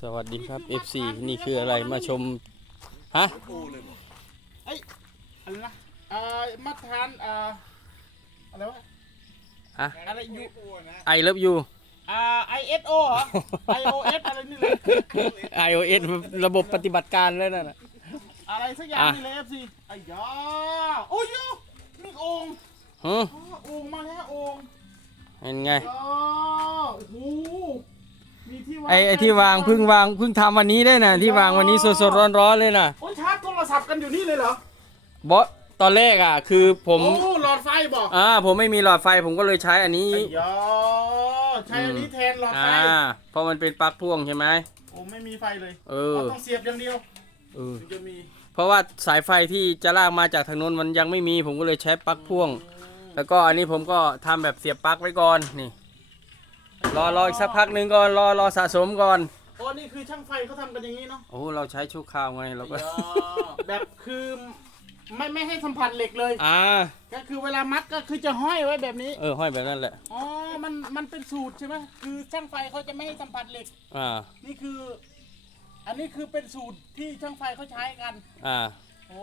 สวัสดีครับ FC นี่คืออะไรมาชม ฮะอะไรนะเอ่อมาตรฐานเอ่ออะไรวะฮะ อะไรยู I love you อ่า ISO เหรอ iOS อะไรนี่เลย iOS ระบบปฏิบัติการแล้วนั่นน่ะ อะไรสักอย่างอะนี่เลย FC ไอ้ยาโอ้ยยูนี่โอ่งฮึอ๋อโอ่งมาแล้วโอ่งเห็นไงอ๋อโอ้โห มีที่วางไอไอที่วางเพึ่งวางเพึ่งทำวันนี้ได้น่ะที่วางวันนี้สดๆร้อนๆเลยน่ะโอ้ยชาร์จโทรศัพท์กันอยู่นี่เลยเหรอบอสตอนแรกอะ คือผมโอ้หลอดไฟบอกอ่าผมไม่มีหลอดไฟผมก็เลยใช้อันนี้ ไอ้ยาใช้อันนี้แทนหลอดไฟอ่าเพราะมันเป็นปลั๊กพ่วงใช่ไหม โอ้ไม่มีไฟเลยเออเราต้องเสียบอย่างเดียวเออ ถึงจะมีเพราะว่าสายไฟที่จะลากมาจากทางโน้นมันยังไม่มี ผมก็เลยใช้ปลั๊กพ่วง แล้วก็อันนี้ผมก็ทำแบบเสียบปลั๊กไว้ก่อนนี่ รอรออีกสักพักหนึ่งก่อนรอรอสะสมก่อนโอ้นี่คือช่างไฟเขาทำกันอย่างนี้เนาะโอ้เราใช้ชั่วคราวไงเราก็แบบคือไม่ไม่ให้สัมผัสเหล็กเลย อ่า ก็คือเวลามัดก็คือจะห้อยไว้แบบนี้ เออห้อยแบบนั้นแหละ อ๋อ มันมันเป็นสูตรใช่ไหมคือช่างไฟเขาจะไม่ให้สัมผัสเหล็ก อ่า นี่คือ อันนี้คือเป็นสูตรที่ช่างไฟเขาใช้กัน อ่า โอ้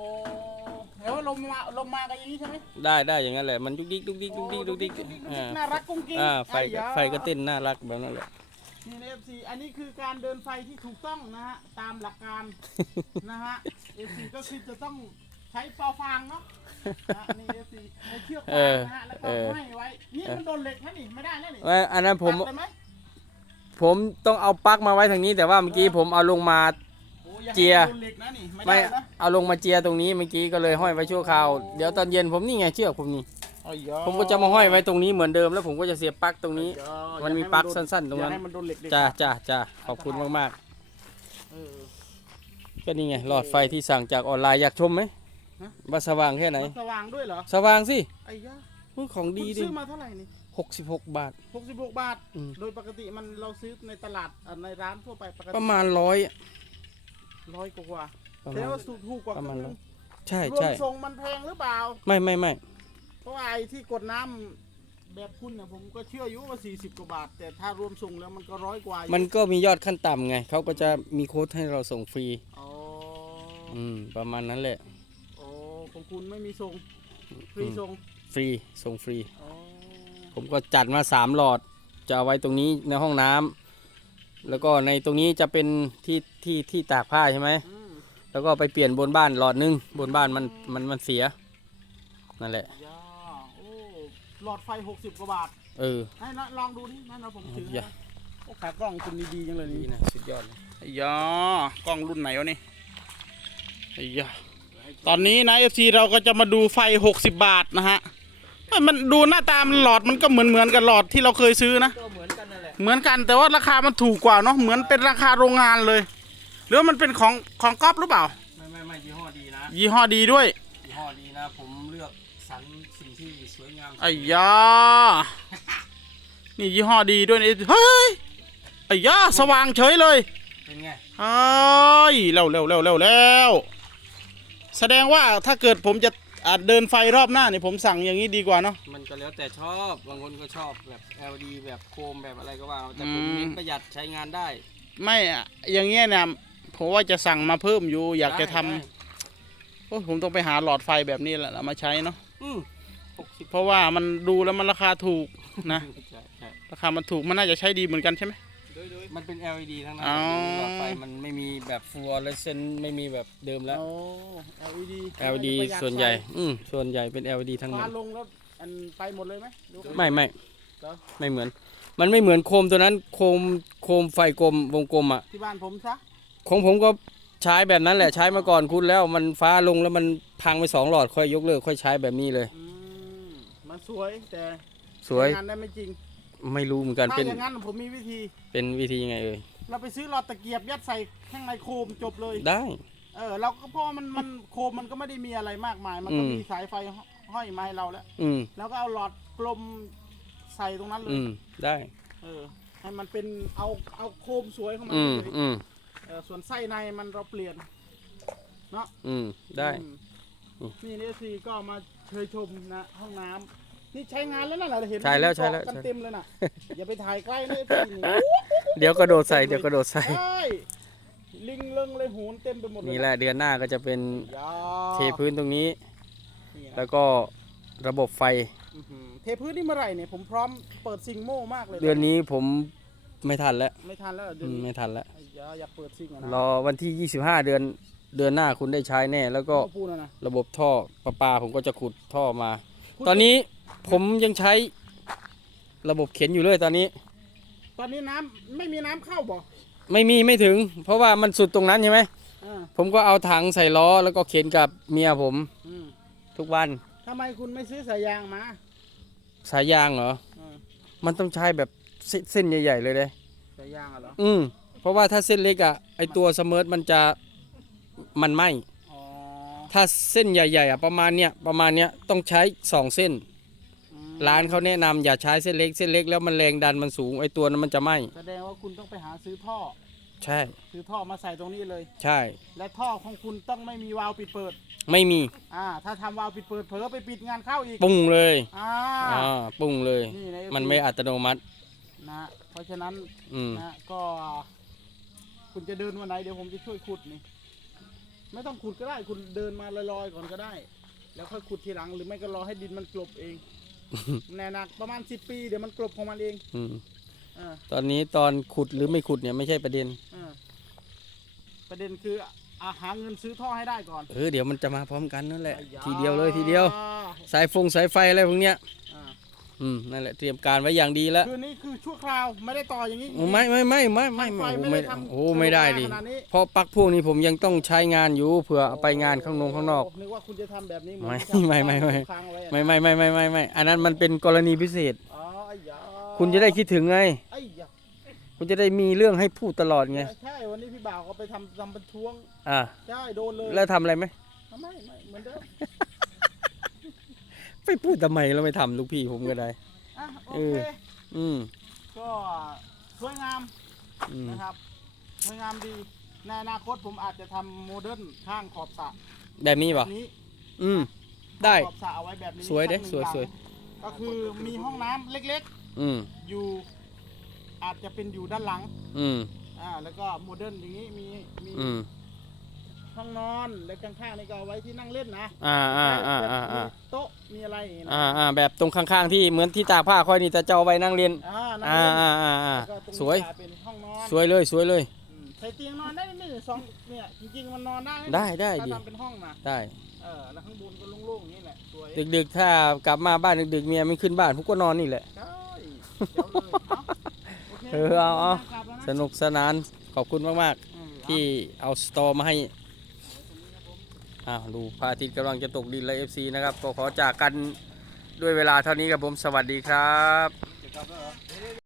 แล้วลมมาลมมากันอย่างนี้ใช่ไหมได้ได้อย่างนั้นแหละมันดุกดิกดุกดิกดุกดิกดุกดิกดุกดิกอ่าน่ารักกุ้งกิ้งอ่าไฟอ้ยาไฟก็เต้นน่ารักแบบนั้นแหละนี่เอฟซีอันนี้คือการเดินไฟที่ถูกต้องนะฮะตามหลักการนะฮะเอฟซีก็คือจะต้องใช้เปาฟางเนาะนะฮะนี่เอฟซีในเชือกฟางนะฮะแล้วก็ห้อยไว้นี่มันโดนเหล็กนะนี่ไม่ได้นะนี่ว่าอันนั้นผมตัดได้ไหมผมต้องเอาปลั๊กมาไว้ทางนี้แต่ว่าเมื่อกี้ผมเอาลงมาโอ้อย่าให้ เจียโดนเหล็กนะนี่ไม่ไม่ได้นะเอาลงมาเจียตรงนี้เมื่อกี้ก็เลยห้อยไว้ชั่วคราวเดี๋ยวตอนเย็นผมนี่ไงเชือกผมนี่อ้ยาผมก็จะมาห้อยไว้ตรงนี้เหมือนเดิม แล้วผมก็จะเสียบปลั๊กตรงนี้อย่ามันมีอย่าให้ปลั๊กโดสั้น ๆ ตรงนั้นอย่าให้มันโดนเหล็กเด็ดจ้าขาดจ้าจ้าขอบคุณมากเออๆก็นี่ไงหลอดไฟที่สั่งจากออนไลน์อยากชมไหมฮะว่าสว่างแค่ไหนมันสว่างด้วยเหรอ สว่างสิไอ้ยาอุ๊ยของดีคุณดิซื้อมาเท่าไหร่นี่หกสิบหกบาท66บาทอืมโดยปกติมันเราซื้อในตลาดเอ่อในร้านทั่วไปปกติประมาณร้อย ร้อยกว่าประแต่มาณว่าสูตรถูกกว่าประมาณครึ่งร้อยนึงใช่รวมใช่ส่งมันแพงหรือเปล่า ไม่ไม่ไม่เพราะว่าไอ้ที่กดน้ำแบบคุณเนี่ยผมก็เชื่ออยู่ว่า 40 กว่าบาท แต่ถ้ารวมส่งแล้วมันก็ร้อยกว่าอยู่มันก็มียอดขั้นต่ำไงเขาก็จะมีโค้ดให้เราส่งฟรี อ๋ออืม ประมาณนั้นแหละโอ้ของคุณไม่มีส่งฟรีส่งฟรีส่งฟรี อ๋อผมก็จัดมาสามหลอด จะเอาไว้ตรงนี้ในห้องน้ำ แล้วก็ในตรงนี้จะเป็นที่ที่ที่ตากผ้าใช่ไหม อืมแล้วก็ไปเปลี่ยนบนบ้านหลอดหนึง บนบ้านมันมันมันเสีย นั่นแหละ ยาโอ้หลอดไฟ 60 กว่าบาท เออ ให้นะลองดูนี่นั่นนะผมถืออย่า โอ้ขากล้องคุณดีๆจังเลยดีนี่นะสุดยอดเลยไอ้ยากล้องรุ่นไหนวะนี่ไอ้ยาตอนนี้นะ FC เราก็จะมาดูไฟ 60 บาทนะฮะเอ้ยมันดูหน้าตามันหลอดมันก็เหมือนเหมือนกับหลอดที่เราเคยซื้อนะ ก็ เหมือนกันนั่นแหละเหมือนกันแต่ว่าราคามันถูกกว่าเนาะเหมือนเป็นราคาโรงงานเลย หรือว่ามันเป็นของของก๊อฟหรือเปล่า ไม่ไม่ไม่ยี่ห้อดีนะ ยี่ห้อดีด้วยยี่ห้อดีนะ ผมเลือกสรรสิ่งที่สวยงามไอ้ยานี่ยี่ห้อดีด้วยนะเฮ้ยไอ้ยาสว่างเฉยเลยเป็นไงเฮ้ยเร็วเร็วเร็วเร็วเร็วแสดงว่าถ้าเกิดผมจะ อาจเดินไฟรอบหน้าเนี่ยผมสั่งอย่างนี้ดีกว่าเนาะ มันก็แล้วแต่ชอบ บางคนก็ชอบแบบ LED แบบโคมแบบอะไรก็ว่าแต่ผมอืม เน้นประหยัดใช้งานได้ไม่อะอย่างเงี้ยเนี่ยผมว่าจะสั่งมาเพิ่มอยู่ อยากจะทำได้โอ้ยผมต้องไปหาหลอดไฟแบบนี้แหละแล้วมาใช้เนาะอืมหกสิบเพราะว่ามันดูแล้วมันราคาถูกนะ ใช่ใช่ราคามันถูกมันน่าจะใช้ดีเหมือนกันใช่ไหม มันเป็น LED ทั้งนั้นอ๋อ หลอดไฟมันไม่มีแบบฟัวและเซนไม่มีแบบเดิมแล้ว โอ้ LED LED ส่วนใหญ่ อืมส่วนใหญ่เป็น LED ทั้งฟ้านั้น ลงแล้วอันไปหมดเลยไหมหรือว่าไม่ไม่เหรอ ไม่เหมือน มันไม่เหมือนโคมตัวนั้นโคมโคมไฟกลมวงกลมอะ ที่บ้านผมซะของผมก็ใช้แบบนั้นแหละใช้มาก่อนคุณแล้วมันฟ้าลงแล้วมันพังไปสองหลอดค่อยยกเลิกค่อยใช้แบบนี้เลย อืมมันสวยแต่สวย ใช้งานได้ไม่จริง ไม่รู้เหมือนกันถ้าเป็นอย่างนั้นผมมีวิธี เป็นวิธียังไงเอ่ยเราไปซื้อหลอดตะเกียบยัดใส่ข้างในโคมจบเลย ได้ เออเราก็เพราะว่ามันมันโคมมันก็ไม่ได้มีอะไรมากมาย มันก็อืม มีสายไฟห้อยมาให้เราแล้วอืมแล้วก็เอาหลอดกลมใส่ตรงนั้นเลอืย มได้ เออ ให้มันเป็นเอาเอาโคมสวยของมันอืมเลยอืมเออส่วนไส้ในมันเราเปลี่ยนอืมได้ อืมนี่นี่ซีก็มาเชยชมนะห้องน้ำ นี่ใช้งานแล้วน่ะเหรอเห็นใช้แล้วมันใช้แล้วเกาะกันใช้เต็มเลยน่ะอย่าไปถ่ายใกล้นะเอฟซีนี่เดี๋ยวกระโดดใส่เดี๋ยวกระโดดใส่ ใช่ลิงเลิงเลยโหนเต็มไปหมดเลยนี่แหละเดือนหน้าก็จะเป็นยาเทพื้นตรงนี้ นี่นะแล้วก็ระบบไฟ อื้อหือเทพื้นนี่เมื่อไหร่เนี่ยผมพร้อมเปิดซิงโม่มากเลยเดือนนี้ผมไม่ทันแล้วไม่ทันแล้วเหรอเดือือนมนี้ไม่ทันแล้วไอ้ยาอยากเปิดซิงอะนะรอวันที่ 25 เดือนเดือนหน้าคุณได้ใช้แน่ แล้วก็พ่อปูนะนะระบบท่อประปาผมก็จะขุดท่อมา คุณตอนนี้ ผมยังใช้ระบบเข็นอยู่เลยตอนนี้ ตอนนี้น้ำไม่มีน้ำเข้าบ่ไม่มีไม่ถึง เพราะว่ามันสุดตรงนั้นใช่ไหมอ่าผมก็เอาถังใส่ล้อแล้วก็เข็นกับเมียผมอืมทุกวันทำไมคุณไม่ซื้อสายยางมาสายยางเหรออ่ามันต้องใช้แบบเส้นเส้นใหญ่ ๆ เลยเลย สายยางอะเหรออืมเพราะว่าถ้าเส้นเล็กอะไอตัวสเมิร์ทมันจะมันไหมอ๋อถ้าเส้นใหญ่ๆอะประมาณเนี้ยประมาณเนี้ยต้องใช้สองเส้นอืม ร้านเขาแนะนำอย่าใช้เส้นเล็กเส้นเล็กแล้วมันแรงดันมันสูงไอตัวนั้นมันจะไหมแสดงว่าคุณต้องไปหาซื้อท่อ ใช่ ซื้อท่อมาใส่ตรงนี้เลย ใช่ และท่อของคุณต้องไม่มีวาล์วปิดเปิด ไม่มีอ่า ถ้าทำวาล์วปิดเปิดเผลอไปปิดงานเข้าอีกปุ้งเลยอ่า อ่าปุ้งเลย นี่ในมันไม่อัตโนมัติ นะเพราะฉะนั้นอืม นะก็ คุณจะเดินวันไหนเดี๋ยวผมจะช่วยขุดนี่ ไม่ต้องขุดก็ได้ คุณเดินมาลอยๆก่อนก็ได้ แล้วค่อยขุดทีหลังหรือไม่ก็รอให้ดินมันกลบเอง แน่นักประมาณสิบปีเดี๋ยวมันกลบของมันเองอืมอ่าตอนนี้ตอนขุดหรือไม่ขุดเนี่ยไม่ใช่ประเด็น อ่าประเด็นคืออาหาเงินซื้อท่อให้ได้ก่อนเออเดี๋ยวมันจะมาพร้อมกันนั่นแหละอ้าทีเดียวเลยทีเดียว สายฟงสายไฟอะไรพวกเนี้ย อ่า อืมนั่นแหละเตรียมการไว้อย่างดีแล้ว คือนี่คือชั่วคราวไม่ได้ต่ออย่างนี้โอ้ไม่ไม่ไม่ไม่ไม่ทางไม่ไฟโอ้ไม่ไม่ได้โอ้ไม่ได้ดิทำขนาดนี้เพราะปลั๊กพวกนี้ผมยังต้องใช้งานอยู่เผื่อเอาไปงานข้างนงข้างนอกโนึกว่าคุณจะทำแบบนี้เหมือนไม่ที่ทำไม่ไม่ไม่ค้างว้อะไม่ไม่ไม่ไม่ไม่ไม่อันนั้นมันเป็นกรณีพิเศษอ๋อไอ้ยาคุณจะได้คิดถึงไงไอ้ยาคุณจะได้มีเรื่องให้พูดตลอดไงใช่วันนี้พี่บ่าวก็ไปทำทำประท้วงอ่าใช่โดนเลยแล้วทำอะไรไหมไม่ไม่เหมือนเดิม ไปพูดทำไมเราไม่ทำลูกพี่ผมก็ได้ อะโอเออเค อืมก็สวยงามอืมนะครับสวยงามดีในอนาคตผมอาจจะทำโมเดิร์นข้างขอบสระแบบนี้แบป่ะบนี้อืม ได้ ขอบสระเอาไว้แบบนี้สวยเด้สักหนึ่งสวยหลังสวย ก็คือมีห้องน้ำเล็กอืม ๆ อยู่ อาจจะเป็นอยู่ด้านหลังอืม อ่าแล้วก็โมเดิร์นอย่างนี้มีมีอืม ห้องนอนแล้วข้างๆนี่ก็เอาไว้ที่นั่งเล่นนะอ่าอ่าอ่าแบบอ่ามีอ่าโต๊ะมีอะไรอย่างงี้นะอ่าอ่าแบบตรงข้างๆที่เหมือนที่ตากผ้าค่อยนี่แต่เจ้าเอาไว้นั่งเรียนอ่านั่งอ่าเล่นอ่าอ่าอ่าแล้วก็ตรงนี้สวยกลาเป็นห้องนอนสวยเลยสวยเลย อืมใส่เตียงนอนได้นี่สองเนี่ยจริงๆมันนอนได้นะได้ได้ถ้าดิ ทำเป็นห้องนะได้เออแล้วข้างบนก็โล่งๆอย่างนี้แหละสวยดึกๆถ้ากลับมาบ้านดึกๆเมียไม่ขึ้นบ้านผมก็นอนนี่แหละใช่เดี๋ยวเลยเนาะโอเคเออเอาเอา กลับแล้วนะสนุกสนานขอบคุณมากอืมๆที่เอาสตอมาให้ อ้าวดูพระอาทิตย์กำลังจะตกดินแล้วเอฟซีนะครับ ก็ขอจากกันด้วยเวลาเท่านี้กับผมสวัสดีครับ